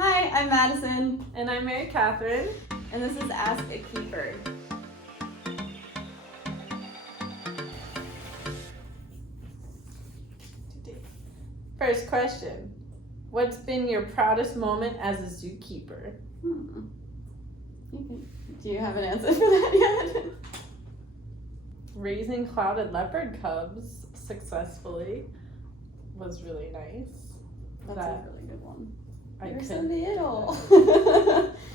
Hi, I'm Madison. And I'm Mary-Kathryn. And this is Ask a Keeper. First question. What's been your proudest moment as a zookeeper? Do you have an answer for that yet? Raising clouded leopard cubs successfully was really nice. That's a really good one. They were so little.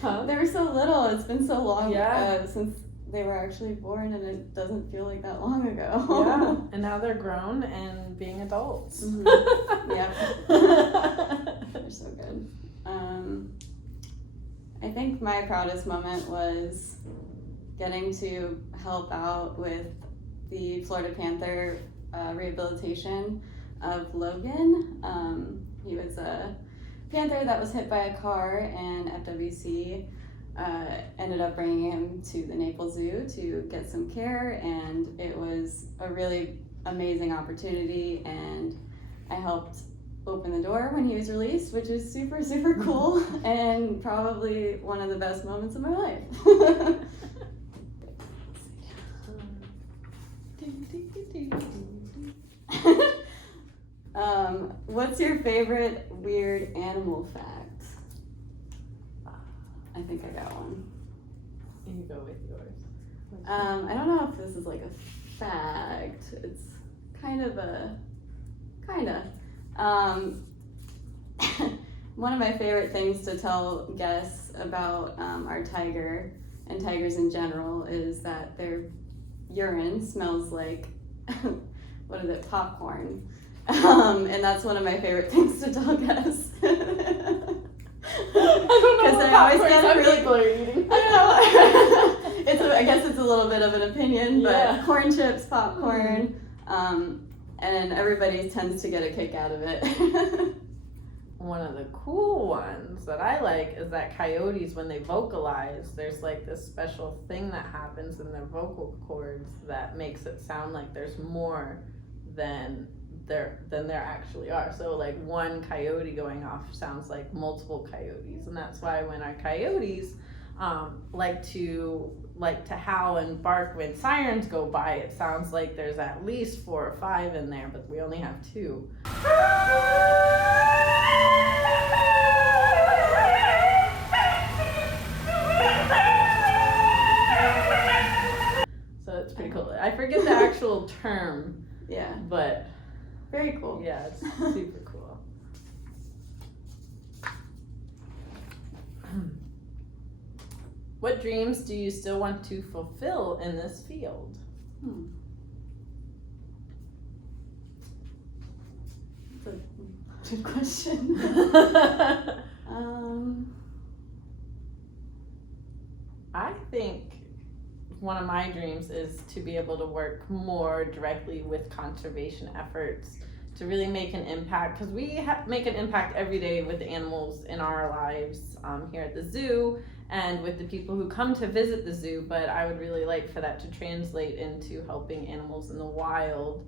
Huh? They were so little. It's been so long since they were actually born, and it doesn't feel like that long ago. Yeah, and now they're grown and being adults. Mm-hmm. Yep. They're so good. I think my proudest moment was getting to help out with the Florida Panther rehabilitation of Logan. He was a panther that was hit by a car, and FWC ended up bringing him to the Naples Zoo to get some care, and it was a really amazing opportunity, and I helped open the door when he was released, which is super, super cool, and probably one of the best moments of my life. What's your favorite weird animal fact? I think I got one. You go with yours. I don't know if this is like a fact. It's kind of. One of my favorite things to tell guests about our tiger and tigers in general is that their urine smells like, popcorn. And that's one of my favorite things to tell guests. I don't know what popcorn people are eating. I don't know. I guess it's a little bit of an opinion, but corn chips, popcorn, and everybody tends to get a kick out of it. One of the cool ones that I like is that coyotes, when they vocalize, there's like this special thing that happens in their vocal cords that makes it sound like there's more than there actually are. So like one coyote going off sounds like multiple coyotes, and that's why when our coyotes like to howl and bark when sirens go by, it sounds like there's at least 4 or 5 in there, but we only have 2. So it's pretty cool. I forget the actual term. Yeah. But very cool. Yeah, it's super cool. What dreams do you still want to fulfill in this field? That's a good question. I think one of my dreams is to be able to work more directly with conservation efforts to really make an impact, because we make an impact every day with the animals in our lives here at the zoo and with the people who come to visit the zoo, but I would really like for that to translate into helping animals in the wild,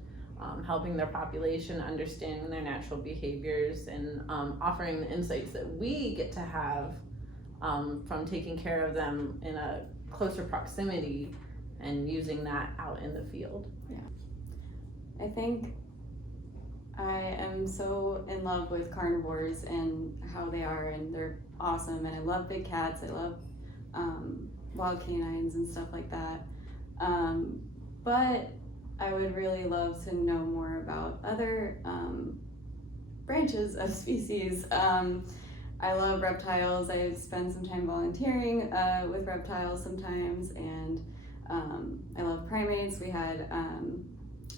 helping their population, understanding their natural behaviors, and offering the insights that we get to have from taking care of them in a closer proximity and using that out in the field. Yeah. I think I am so in love with carnivores and how they are, and they're awesome, and I love big cats, I love wild canines and stuff like that, but I would really love to know more about other branches of species. I love reptiles. I spend some time volunteering with reptiles sometimes, and I love primates. We had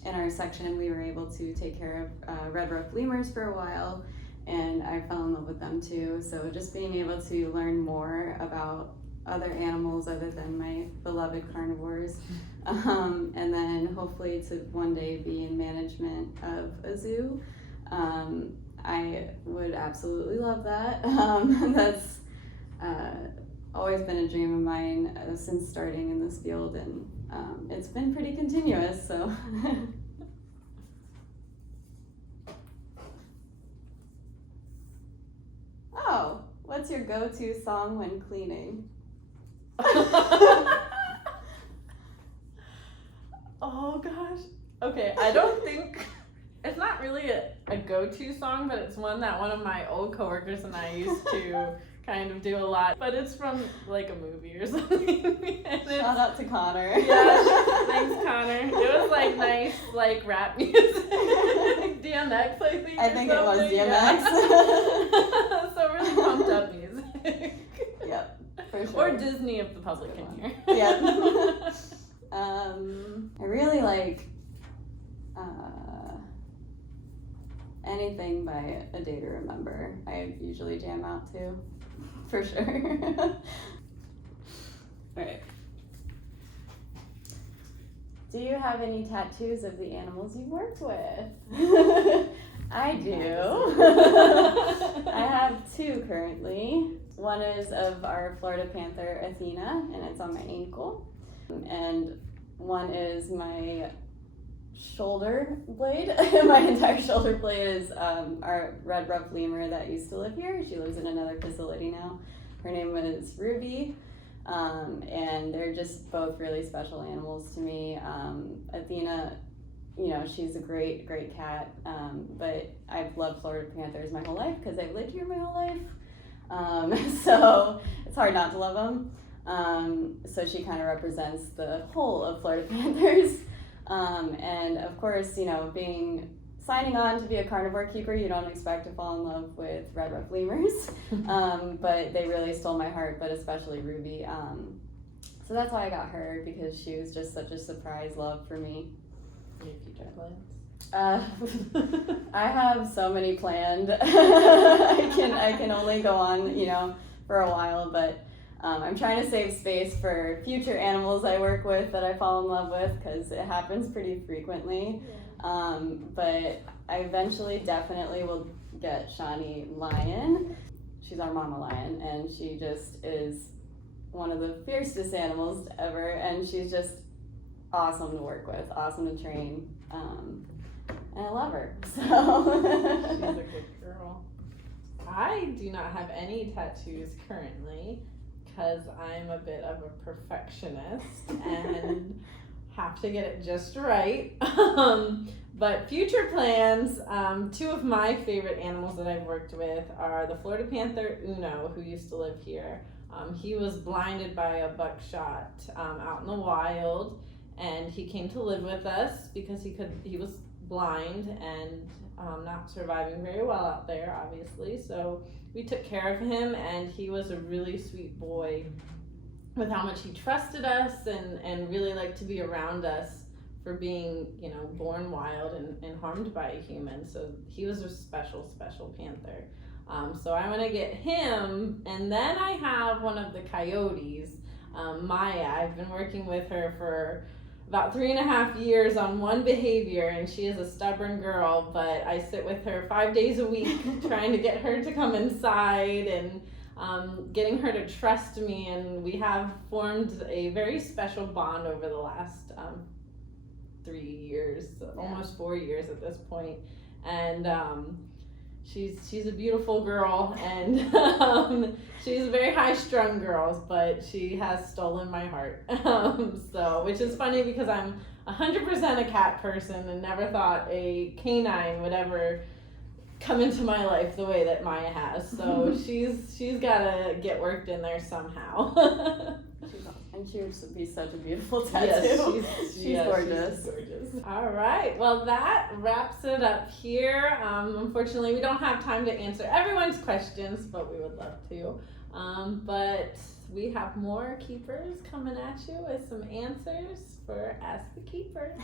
in our section, we were able to take care of red ruff lemurs for a while, and I fell in love with them too. So just being able to learn more about other animals other than my beloved carnivores, and then hopefully to one day be in management of a zoo. I would absolutely love that. That's always been a dream of mine since starting in this field, and it's been pretty continuous, so. what's your go-to song when cleaning? Oh gosh. Okay, I don't think it's not really a go-to song, but it's one that one of my old coworkers and I used to kind of do a lot. But it's from like a movie or something. Shout out to Connor. Yeah, thanks Connor. It was like nice like rap music. DMX, I think. I think it was DMX. Yeah. So really pumped up music. Yep, for sure. Or Disney if the public can hear. Yeah. I really like anything by A Day to Remember. I usually jam out to, for sure. Alright. Do you have any tattoos of the animals you work with? I do. I have 2 currently. One is of our Florida panther, Athena, and it's on my ankle. And one is my shoulder blade. My entire shoulder blade is our red ruffed lemur that used to live here. She lives in another facility now. Her name was Ruby. And they're just both really special animals to me. Athena, you know, she's a great cat, but I've loved Florida panthers my whole life because I've lived here my whole life. So it's hard not to love them. So she kind of represents the whole of Florida panthers. And of course, you know, signing on to be a carnivore keeper, you don't expect to fall in love with red ruffed lemurs, but they really stole my heart, but especially Ruby. So that's why I got her, because she was just such a surprise love for me. Any future plans? I have so many planned. I can only go on, you know, for a while, but I'm trying to save space for future animals I work with that I fall in love with, because it happens pretty frequently. Yeah. But I eventually definitely will get Shawnee Lion. She's our mama lion, and she just is one of the fiercest animals ever, and she's just awesome to work with, awesome to train, and I love her. So she's a good girl. I do not have any tattoos currently, because I'm a bit of a perfectionist and have to get it just right. But future plans, 2 of my favorite animals that I've worked with are the Florida panther Uno, who used to live here. He was blinded by a buckshot out in the wild, and he came to live with us because he was blind and not surviving very well out there, obviously. So we took care of him, and he was a really sweet boy with how much he trusted us and really liked to be around us for being, you know, born wild and harmed by a human. So he was a special panther. So I want to get him, and then I have one of the coyotes, Maya. I've been working with her for about 3.5 years on one behavior, and she is a stubborn girl, but I sit with her 5 days a week trying to get her to come inside and getting her to trust me, and we have formed a very special bond over the last 3 years, almost 4 years at this point. And she's a beautiful girl, and she's a very high-strung girl, but she has stolen my heart. So, which is funny because I'm 100% a cat person and never thought a canine would ever come into my life the way that Maya has. So she's got to get worked in there somehow. And she would be such a beautiful tattoo. Yes, she's gorgeous. She's gorgeous. All right. Well, that wraps it up here. Unfortunately, we don't have time to answer everyone's questions, but we would love to. But we have more keepers coming at you with some answers for Ask the Keeper.